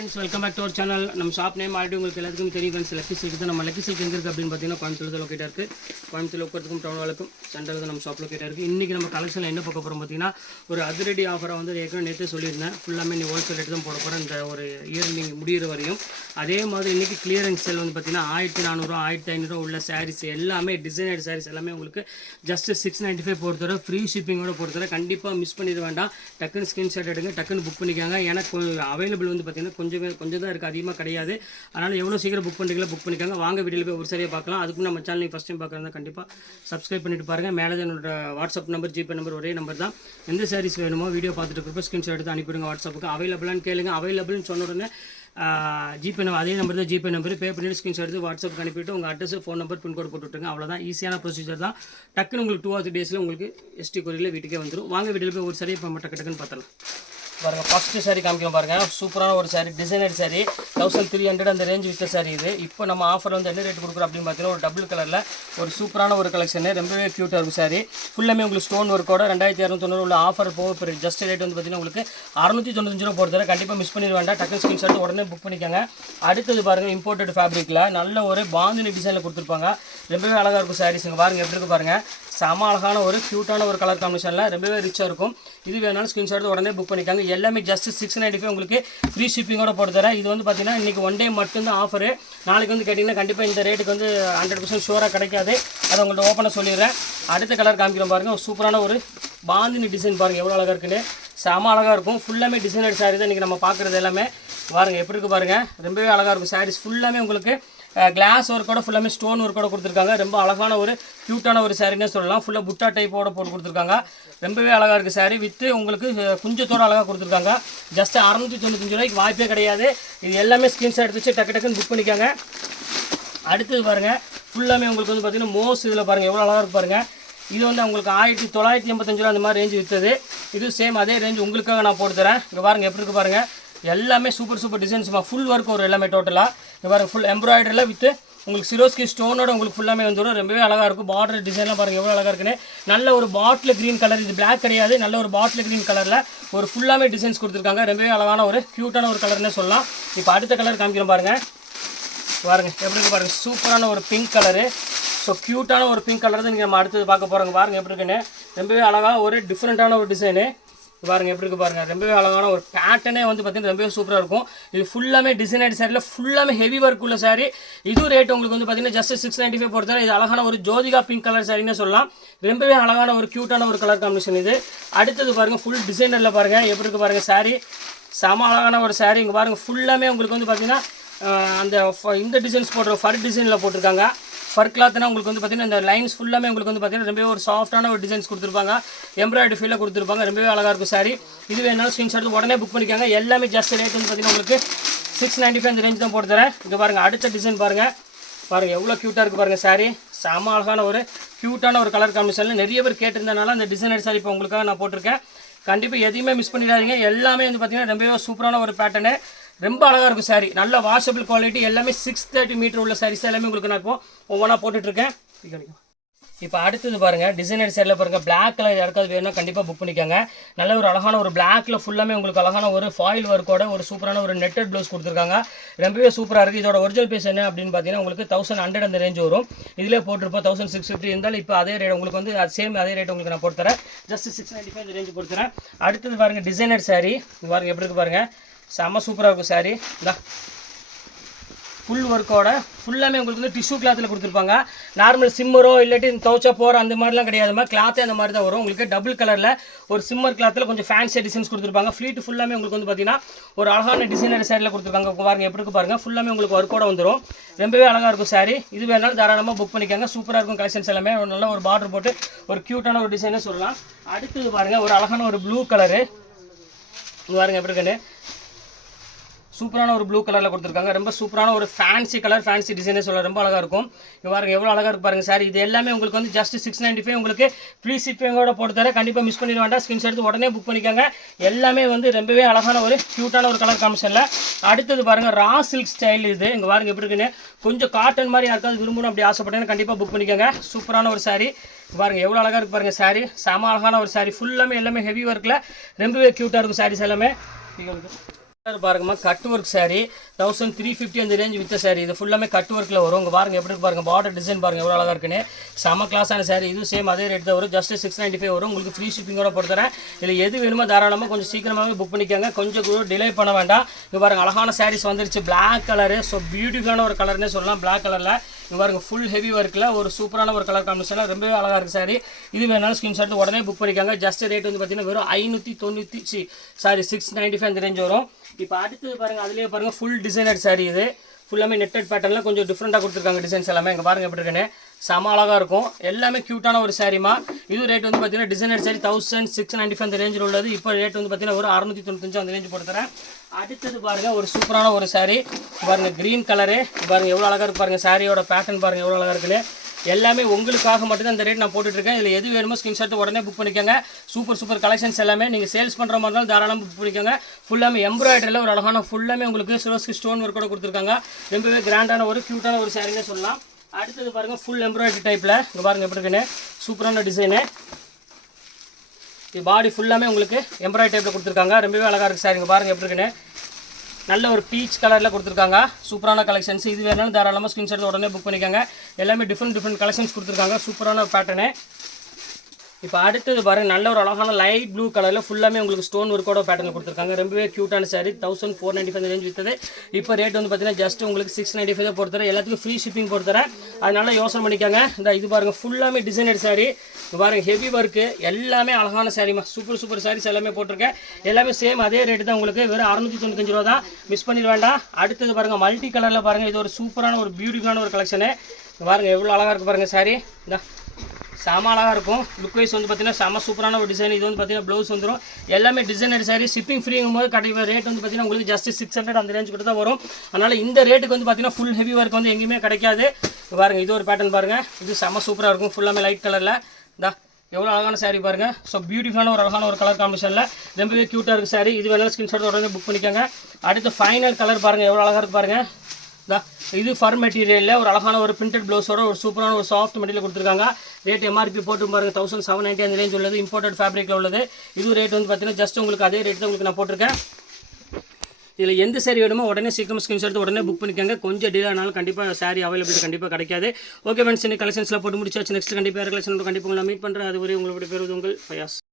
Friends, welcome back to our channel. நம்ம shop name already உங்களுக்கு எல்லாத்துக்கும் தெரியும் ஃப்ரெண்ட்ஸ். லக்கி சில்க் தான். நம்ம லக்கி சில்க் எங்கே இருக்குது அப்படின்னு பார்த்தீங்கன்னா கோயம்புத்தூர் தான் லொக்கேட்டாக இருக்குது. கோயம்புத்தூர் உட்காரத்துக்கும் டவுன் வாலுக்கும் சென்டரில் தான் நம்ம ஷாப் லொக்கேட்டாக இருக்குது. இன்றைக்கி நம்ம கலெக்ஷனில் என்ன பார்க்க போகிறோம் பார்த்தீங்கன்னா ஒரு அதிரடி ஆஃபராக வந்து ஏற்கனவே நேற்று சொல்லியிருந்தேன். ஃபுல்லாமே நீ ஹோல்சேல் ரேட்டு தான் போட போகிறேன் இந்த ஒரு இயர் நீங்கள் முடிகிற வரையும். அதே மாதிரி இன்றைக்கி கிளியரன்ஸ் சேல் வந்து பார்த்தீங்கன்னா 1400 1500 உள்ள சாரீஸ் எல்லாமே டிசைனர்ட் சாரீஸ் எல்லாமே உங்களுக்கு ஜஸ்ட் 695 பொறுத்தவரை ஃப்ரீ ஷிப்பிங்கோட பொறுத்தவரை கண்டிப்பாக மிஸ் பண்ணிட வேண்டாம். டக்குன்னு ஸ்க்ரீன்ஷாட் எடுங்க, டக்குன்னு புக் பண்ணிக்காங்க. எனக்கு அவைலபிள் வந்து பார்த்தீங்கன்னா கொஞ்சம் தான் இருக்குது, அதிகமாக கிடையாது. அதனால் எவ்வளோ சீக்கிரம் புக் பண்ணிக்காங்க. வாங்க வீடியோவில் போய் ஒரு சரியாக பார்க்கலாம். அதுக்கு நம்ம சேனல் நீங்கள் ஃபஸ்ட் டைம் பார்க்குறதா கண்டிப்பாக சப்ஸ்கிரைப் பண்ணிட்டு பாருங்கள். மேலே என்னோட வாட்ஸ்அப் நம்பர், ஜிபே நம்பர் ஒரே நம்பர் தான். எந்த சாரீஸ் வேணுமோ வீடியோ பார்த்துட்டு இருக்கப்போ ஸ்க்ரீன்ஷாட் எடுத்து அனுப்பிடுங்க வாட்ஸ்அப்புக்கு. அவைலபிளான்னு கேளுங்க. அவைலபிள்னு சொன்ன உடனே ஜிபே நம்பர், அதே நம்பர் தான் ஜிபே நம்பர். பே பண்ணிட்டு ஸ்க்ரீன்ஷாட் எடுத்து வாட்ஸ்அப்புக்கு அனுப்பிட்டு உங்கள் அட்ரஸ், ஃபோன் நம்பர், பின்கோடு போட்டுவிட்டுருங்க. அவ்வளோதான், ஈஸியான ப்ரொசீஜர் தான். டக்குன்னு உங்களுக்கு 2 or 3 டேஸில் உங்களுக்கு எஸ்டி கொரியரில் வீட்டுக்கே வந்துடும். வாங்க வீடியோவில் போய் ஒரு சரியாக இப்போ மட்டும் டக்குன்னு பார்த்துலாம். பாருங்கள், ஃபஸ்ட்டு சாரீ காமிக்கலாம் பாருங்கள். சூப்பரான ஒரு சாரீ, டிசைனர் சாரீ, 1300 அந்த ரேஞ்ச் வித்த சாரீ இது. இப்போ நம்ம ஆஃபர் வந்து என்ன ரேட் கொடுக்குறோம் அப்படின்னு பார்த்தீங்கன்னா ஒரு டபுள் கலரில் ஒரு சூப்பரான ஒரு கலெக்ஷனு, ரொம்பவே க்யூட்டாக இருக்கும் சாரீ. ஃபுல்லாமே உங்களுக்கு ஸ்டோன் ஒர்க்கோட 2290 உள்ள ஆஃபர் போக இப்போ ஜஸ்ட் ரேட் வந்து பார்த்தீங்கன்னா உங்களுக்கு 695 ரூபா போடுறதுல கண்டிப்பாக மிஸ் பண்ணிட வேண்டாம். டக்குனு ஸ்க்ரீன்ஷாட் உடனே புக் பண்ணிக்கோங்க. அடுத்தது பாருங்கள், இம்போர்ட்டட் ஃபேப்ரிக்கில் நல்ல ஒரு பாந்தினி டிசைனில் கொடுத்துருப்பாங்க. ரொம்பவே அழகாக இருக்கும் சாரீஸ். இங்கே பாருங்கள் எப்படி இருக்கு பாருங்கள். செம அழகான ஒரு க்யூட்டான ஒரு கலர் காம்பினேஷனில் ரொம்பவே ரிச்சாக இருக்கும். இது வேணாலும் ஸ்க்ரீன்ஷாட் உடனே புக் பண்ணிக்காங்க. எல்லாமே ஜஸ்ட் 695 உங்களுக்கு ஃப்ரீ ஷிப்பிங்கோட போட்டு தரேன். இது வந்து பார்த்தீங்கன்னா இன்றைக்கி ஒன் டே மட்டும்தான் ஆஃபரு. நாளைக்கு வந்து கேட்டிங்கன்னா கண்டிப்பாக இந்த ரேட்டுக்கு வந்து 100% ஷூராக கிடைக்காது. அதை உங்கள்கிட்ட ஓப்பனாக சொல்லிடுறேன். அடுத்த கலர் காமிக்கிறோம் பாருங்கள். ஒரு சூப்பரான ஒரு பாந்தினி டிசைன் பாருங்கள் எவ்வளோ அழகாக இருக்குன்னு. செம அழகாக இருக்கும். ஃபுல்லாமே டிசைனர் சாரீ தான் இன்றைக்கி நம்ம பார்க்குறது எல்லாமே. பாருங்கள் எப்படி இருக்குது பாருங்கள். ரொம்பவே அழகாக இருக்கும் சாரீஸ். ஃபுல்லாமே உங்களுக்கு கிளாஸ் ஒர்க்கோட ஃபுல்லாமே ஸ்டோன் ஒர்க்கோட கொடுத்துருக்காங்க. ரொம்ப அழகான ஒரு க்யூட்டான ஒரு சாரீனே சொல்லலாம். ஃபுல்லாக புட்டா டைப்போட போட்டு கொடுத்துருக்காங்க. ரொம்பவே அழகாக இருக்குது சாரீ. வித்து உங்களுக்கு குஞ்சத்தோடு அழகாக கொடுத்துருக்காங்க. ஜஸ்ட் 695 ரூபாய்க்கு வாய்ப்பே கிடையாது. இது எல்லாமே ஸ்க்ரீன்ஷாட் எடுத்து வச்சு டக்குன்னு புக் பண்ணிக்காங்க. அடுத்தது பாருங்கள், ஃபுல்லாமே உங்களுக்கு வந்து பார்த்தீங்கன்னா மோஸ் இதில் பாருங்கள் எவ்வளோ அழகாக இருக்கு பாருங்கள். இது வந்து உங்களுக்கு 1985 ரூபா அந்த மாதிரி ரேஞ்சு விற்றது. இது சேம் அதே ரேஞ்ச் உங்களுக்காக நான் போட்டு தரேன். இங்கே பாருங்கள் எப்படி இருக்குது பாருங்கள். எல்லாமே சூப்பர் டிசைன்ஸ்மா. ஃபுல் ஒர்க் ஒரு எல்லாமே டோட்டலாக இங்கே பாருங்கள். ஃபுல் எம்ப்ராய்டரியில் வித்து உங்களுக்கு சிரோஸ்கி ஸ்டோனோட உங்களுக்கு ஃபுல்லாமே வந்துடும். ரொம்பவே அழகாக இருக்கும். பார்டர் டிசைன்லாம் பாருங்கள் எவ்வளோ அழகாக இருக்குன்னு. நல்ல ஒரு பாட்டில் க்ரீன் கலர், இது பிளாக் கிடையாது, நல்ல ஒரு பாட்டில் க்ரீன் கலரில் ஒரு ஃபுல்லாமே டிசைன்ஸ் கொடுத்துருக்காங்க. ரொம்பவே அழகான ஒரு க்யூட்டான ஒரு கலர்னே சொல்லலாம். இப்போ அடுத்த கலர் காமிக்கிறோம் பாருங்கள். எப்படி இருக்கு பாருங்கள். சூப்பரான ஒரு பிங்க் கலரு. ஸோ க்யூட்டான ஒரு பிங்க் கலர் தான் நீங்கள் நம்ம அடுத்தது பார்க்க போகிறோங்க. பாருங்கள் எப்படி இருக்குன்னு. ரொம்பவே அழகாக ஒரு டிஃப்ரெண்ட்டான ஒரு டிசைனு. பாருங்கள் எப்படி இருக்குது பாருங்கள். ரொம்பவே அழகான ஒரு பேட்டர்னே வந்து பார்த்தீங்கன்னா ரொம்பவே சூப்பராக இருக்கும். இது ஃபுல்லாமே டிசைனர் சாரியில் ஃபுல்லாமே ஹெவி ஒர்க் உள்ள சாரி. இது ரேட் உங்களுக்கு வந்து பார்த்தீங்கன்னா ஜஸ்ட் 695 பொறுத்தவரை. இது அழகான ஒரு ஜோதிகா பிங்க் கலர் சாரின்னு சொல்லலாம். ரொம்பவே அழகான ஒரு க்யூட்டான ஒரு கலர் காம்பினேஷன் இது. அடுத்தது பாருங்கள், ஃபுல் டிசைனரில் பாருங்கள் எப்படி இருக்குது பாருங்கள். சாரி செம அழகான ஒரு சாரி. இங்கே பாருங்கள் ஃபுல்லாமே உங்களுக்கு வந்து பார்த்தீங்கன்னா அந்த இந்த டிசைன்ஸ் போடுற ஃபர் டிசைனில் போட்டிருக்காங்க. ஃபர் கிளாத்னா உங்களுக்கு வந்து பார்த்தீங்கன்னா இந்த லைன்ஸ் ஃபுல்லாமே உங்களுக்கு வந்து பார்த்தீங்கன்னா ரொம்பவே ஒரு சாஃப்டான ஒரு டிசைன்ஸ் கொடுத்துருப்பாங்க. எம்ப்ராய்டரி ஃபீலில் கொடுத்துருப்பாங்க. ரொம்பவே அழகாக இருக்கும் சாரி. இது வேணாலும் ஸ்க்ரீன்ஷாட் உடனே புக் பண்ணிக்காங்க. எல்லாமே ஜஸ்ட் ரேட் வந்து பார்த்தீங்கன்னா உங்களுக்கு 695 அந்த ரேஞ்ச் தான் போட்டு தரேன். இங்கே பாருங்கள் அடுத்த டிசைன் பாருங்கள் எவ்வளோ க்யூட்டாக இருக்குது பாருங்கள் சாரி. செம அழகான ஒரு க்யூட்டான ஒரு கலர் காம்பினேஷனில் நிறைய பேர் கேட்டிருந்தனால அந்த டிசைனர் சாரி இப்போ உங்களுக்காக நான் போட்டிருக்கேன். கண்டிப்பாக எதையுமே மிஸ் பண்ணிடாதீங்க. எல்லாமே வந்து பார்த்தீங்கன்னா ரொம்பவே சூப்பரான ஒரு பேட்டர்னு. ரொம்ப அழகாக இருக்கும் சாரி. நல்ல வாஷபிள் குவாலிட்டி. எல்லாமே 630 மீட்டர் உள்ள சாரீஸ் எல்லாமே உங்களுக்கு நான் இப்போ ஒவ்வொன்றா போட்டுட்ருக்கேன். இப்போ அடுத்தது பாருங்கள், டிசைனர் சாரியில் பாருங்கள். பிளாக் கலர் யாருக்காவது வேணும்னா கண்டிப்பாக புக் பண்ணிக்கோங்க. நல்ல ஒரு அழகான ஒரு பிளாக்ல ஃபுல்லாமே உங்களுக்கு அழகான ஒரு ஃபாயில் ஒர்க்கோட ஒரு சூப்பரான ஒரு நெட்டட் ப்ளவுஸ் கொடுத்துருக்காங்க. ரொம்பவே சூப்பராக இருக்குது. இதோட ஒரிஜினல் பேஸ் என்ன அப்படின்னு பார்த்தீங்கன்னா உங்களுக்கு 1100 அந்த ரேஞ்ச் வரும். இதிலே போட்டிருப்போம் 1650 இருந்தாலும் இப்போ அதே ரேட் உங்களுக்கு வந்து சேம் அதே ரேட் உங்களுக்கு நான் போட்டு தரேன். ஜஸ்ட் 695 இந்த ரேஞ்சு போட்டு தரேன். அடுத்தது பாருங்கள் டிசைனர் சாரி. பாருங்கள் எப்படி இருக்குது பாருங்கள். செம்ம சூப்பராக இருக்கும் சாரி. இந்த ஃபுல் ஒர்க்கோட ஃபுல்லாமே உங்களுக்கு வந்து டிஷ்யூ கிளாத்தில் கொடுத்துருப்பாங்க. நார்மல் சிம்மரோ இல்லாட்டி துவச்சா போகிற அந்த மாதிரிலாம் கிடையாதுமா. கிளாத்தே அந்த மாதிரி தான் வரும். உங்களுக்கு டபுள் கலரில் ஒரு சிம்மர் கிளாத்தில் கொஞ்சம் ஃபேன்சி டிசைன்ஸ் கொடுத்துருப்பாங்க. ஃப்ளீட் ஃபுல்லாமே உங்களுக்கு வந்து பார்த்தீங்கன்னா ஒரு அழகான டிசைனர் சாரியில் கொடுத்துருக்காங்க. பாருங்கள் எப்படி இருக்கு பாருங்கள். ஃபுல்லாமே உங்களுக்கு ஒர்க்கோட வந்துடும். ரொம்பவே அழகாக இருக்கும் சாரி. இது வேணாலும் தாராளமாக புக் பண்ணிக்காங்க. சூப்பராக இருக்கும் கலெக்ஷன்ஸ் எல்லாமே. ஒரு நல்ல ஒரு பார்டர் போட்டு ஒரு க்யூட்டான ஒரு டிசைனே சொல்லலாம். அடுத்தது பாருங்கள் ஒரு அழகான ஒரு ப்ளூ கலரு. பாருங்கள் எப்படி இருக்குன்னு. சூப்பரான ஒரு ப்ளூ கலரில் கொடுத்துருக்காங்க. ரொம்ப சூப்பரான ஒரு ஃபேன்சி கலர், ஃபேன்சி டிசைனே சொல்ல ரொம்ப அழகாக இருக்கும். இங்கே பாருங்கள் எவ்வளோ அழகாக இருக்கு பாருங்கள் சார். இது எல்லாமே உங்களுக்கு வந்து ஜஸ்ட் 695 உங்களுக்கு ஃப்ரீ ஷிப்பிங்கோட போட்டு தரேன். கண்டிப்பாக மிஸ் பண்ணிட வேண்டாம். ஸ்க்ரீன்ஷாட் எடுத்து உடனே புக் பண்ணிக்கோங்க. எல்லாமே வந்து ரொம்பவே அழகான ஒரு க்யூட்டான ஒரு கலர் காம்பினேஷனில். அடுத்தது பாருங்கள் ரா சில்க் ஸ்டைல். இது இங்கே பாருங்கள் எப்படி இருக்குன்னு. கொஞ்சம் காட்டன் மாதிரி யாருக்காவது விரும்பணும் அப்படி ஆசைப்பட்டேன்னு கண்டிப்பாக புக் பண்ணிக்கோங்க. சூப்பரான ஒரு சாரி. பாருங்கள் எவ்வளோ அழகாக இருக்குது பாருங்கள் சாரி. செம அழகான ஒரு சாரி. ஃபுல்லாமே எல்லாமே ஹெவி ஒர்க்கில் ரொம்பவே க்யூட்டாக இருக்கும் சாரீஸ் எல்லாமே. பாருங்கம்மா கட் ஒர்க் saree 1350 அந்த ரேஞ்ச் வித்த saree. இது ஃபுல்லாமே கட் ஒர்க்கில் வரும். உங்கள் பாருங்க எப்படி இருக்கு பாருங்க, பார்டர் டிசைன் பாருங்க எவ்வளோ அழகாக இருக்குன்னு. செம கிளாஸான saree. இது சேம் அதே ரேட் தான் வரும், ஜஸ்ட் 695 வரும். உங்களுக்கு ஃப்ரீ ஷிப்பிங்கோட போட்டுறேன். இதில் எது வேணுமோ தாராளமாக கொஞ்சம் சீக்கிரமாகவே புக் பண்ணிக்கோங்க, கொஞ்சம் கூட டிலே பண்ண வேண்டாம். இங்கே பாருங்க அழகான sarees வந்துருச்சு, பிளாக் கலரு. ஸோ பியூட்டிஃபுல்லான ஒரு கலர்னே சொல்லலாம், பிளாக் கலரில். இங்கே பாருங்க ஃபுல் ஹெவி ஒர்க்கில் ஒரு சூப்பரான ஒரு கலர் காம்பினேஷனில் ரொம்பவே அழகாக இருக்குது saree. இது வேணாலும் ஸ்கிரீன்ஷாட் உடனே புக் பண்ணிக்கோங்க. ஜஸ்ட் ரேட் வந்து பார்த்தீங்கன்னா வெறும் 695 அந்த ரேஞ்ச் வரும். இப்போ அடுத்தது பாருங்கள், அதுலேயே பாருங்கள் ஃபுல் டிசைனர் saree. இது ஃபுல்லாமே நெட்டட் பேட்டர்னில் கொஞ்சம் டிஃப்ரெண்ட்டாக கொடுத்துருக்காங்க டிசைன்ஸ் எல்லாமே. இங்கே பாருங்கள் எப்படி இருக்குன்னு, செம அழகாக இருக்கும். எல்லாமே க்யூட்டான ஒரு சாரிமா. இது ரேட் வந்து பார்த்தீங்கன்னா டிசைனர் saree 1695 அந்த ரேஞ்சில் உள்ளது. இப்போ ரேட் வந்து பார்த்தீங்கன்னா ஒரு 695 அந்த ரேஞ்ச் போட்டுறேன். அடுத்தது பாருங்கள் ஒரு சூப்பரான ஒரு saree. பாருங்கள் க்ரீன் கலரு, பாருங்கள் எவ்வளோ அழகாக இருக்கு பாருங்கள். சாரியோட பேட்டர்ன் பாருங்கள் எவ்வளோ அழகாக இருக்குன்னு. எல்லாமே உங்களுக்காக மட்டும்தான் இந்த ரேட் நான் போட்டுட்ருக்கேன். இதில் எது வேணுமோ ஸ்கிரீன்ஷாட் உடனே புக் பண்ணிக்கோங்க. சூப்பர் கலெக்ஷன்ஸ் எல்லாமே நீங்கள் சேல்ஸ் பண்ணுற மாதிரி இருந்தாலும் தாராளமாக புக் பண்ணிக்கோங்க. ஃபுல்லாமே எம்ப்ராய்டரியில் ஒரு அழகான ஃபுல்லாமே உங்களுக்கு சிரோஸ்க்கு ஸ்டோன் ஒர்க்கோட கொடுத்துருக்காங்க. ரொம்பவே கிராண்டான ஒரு க்யூட்டான ஒரு சாரின்னு சொல்லலாம். அடுத்தது பாருங்கள் ஃபுல் எம்ப்ராய்டரி டைப்பில். இங்கே பாருங்கள் எப்படி இருக்குன்னு, சூப்பரான டிசைனு. இது பாடி ஃபுல்லாமே உங்களுக்கு எம்ப்ராய்டரி டைப்பில் கொடுத்துருக்காங்க. ரொம்பவே அழகாக இருக்குது சார். இங்கே பாருங்கள் எப்படி இருக்குன்னு, நல்ல ஒரு பீச் கலரில் கொடுத்துருக்காங்க. சூப்பரான கலெக்ஷன்ஸ். இது வேணாலும் தாராளமாக ஸ்கிரீன்ஷாட் உடனே புக் பண்ணிக்கோங்க. எல்லாமே டிஃப்ரெண்ட் கலெக்ஷன்ஸ் கொடுத்துருக்காங்க. சூப்பரான பேட்டர்னு. இப்போ அடுத்தது பாருங்கள், நல்ல ஒரு அழகான லைட் ப்ளூ கலரில் ஃபுல்லாமே உங்களுக்கு ஸ்டோன் ஒர்க்கோட பேட்டர்ன் கொடுத்துருக்காங்க. ரொம்பவே க்யூட்டான saree 1495 ரேஞ்ச் விற்றது. இப்போ ரேட் வந்து பார்த்தீங்கன்னா ஜஸ்ட் உங்களுக்கு 695 போட்டுறேன். எல்லாத்துக்கும் ஃப்ரீ ஷிப்பிங் போட்டுறேன். அதனால யோசனை பண்ணிக்கோங்க. இந்த இது பாருங்கள் ஃபுல்லாமே டிசைனர் saree. பாருங்கள் ஹெவி ஒர்க்கு, எல்லாமே அழகான சாரிமா. சூப்பர் sarees எல்லாமே போட்டிருக்கேன். எல்லாமே சேம் அதே ரேட்டு தான் உங்களுக்கு, வெறும் 695 ரூபா தான். மிஸ் பண்ணிட வேண்டாம். அடுத்தது பாருங்கள் மல்டி கலரில் பாருங்கள், இது ஒரு சூப்பரான ஒரு பியூட்டிஃபுல்லான ஒரு கலெக்ஷனு. பாருங்கள் எவ்வளோ அழகாக இருக்குது பாருங்கள் saree. இந்த செம அழகாக இருக்கும். லுக் வைஸ் வந்து பார்த்தீங்கன்னா செம சூப்பரான ஒரு டிசைன். இது வந்து பார்த்தீங்கன்னா ப்ளவுஸ் வந்துடும். எல்லாமே டிசைனர் saree. ஷிப்பிங் ஃப்ரீங்கும் போது கண்டிப்பாக ரேட் வந்து பார்த்தீங்கன்னா உங்களுக்கு ஜஸ்ட் 600 அந்த ரேஞ்ச் கிட்ட தான் வரும். அதனால் இந்த ரேட்டுக்கு வந்து பார்த்தீங்கன்னா ஃபுல் ஹெவி ஒர்க் வந்து எங்கேயுமே கிடைக்காது. பாருங்கள் இது ஒரு பேட்டர்ன் பாருங்கள், இது செம சூப்பராக இருக்கும். ஃபுல்லாமே லைட் கலரில் தான் எவ்வளோ அழகான saree பாருங்கள். ஸோ பியூட்டிஃபுல்லான ஒரு அழகான ஒரு கலர் காம்பினேஷனில் ரொம்பவே க்யூட்டாக இருக்குது saree. இது வேணாலும் ஸ்கிரீன்ஷாட் உடனே புக் பண்ணிக்கோங்க. அடுத்து ஃபைனல் கலர் பாருங்கள் எவ்வளோ அழகாக இருக்குது பாருங்கள். இது ஃபர் மெட்டீரியலில் ஒரு அழகான ஒரு பிரிண்டட் ப்ளவுஸோட ஒரு சூப்பரான ஒரு சாஃப்ட் மெட்டீரியல் கொடுத்துருக்காங்க. ரேட் எம்ஆர்பி போட்டு பாருங்கள் 1790 அந்த ரேஞ்ச் உள்ளது. இம்போர்ட்டட் ஃபேப்ரிக்கில் உள்ளது. இது ரேட் வந்து பார்த்தீங்கன்னா ஜஸ்ட் உங்களுக்கு அதே ரேட் தான் உங்களுக்கு நான் போட்டிருக்கேன். இதில் எந்த saree வேணுமோ உடனே சீக்கிரம் ஸ்கிரீன்ஷாட் உடனே புக் பண்ணிக்கோங்க. கொஞ்சம் டிலே ஆனாலும் கண்டிப்பாக saree அவைலபிலிட்டி கண்டிப்பாக கிடைக்காது. ஓகே ஃப்ரெண்ட்ஸ், இன்னைக்கு கலெக்ஷன்ஸ்லாம் போட்டு முடிச்சாச்சு. நெக்ஸ்ட் கண்டிப்பாக கலெக்ஷன் கண்டிப்பாக உங்களை மீட் பண்ணுறேன். அதுவரை உங்களுடைய பேர் உங்கள் ஃபயாஸ்.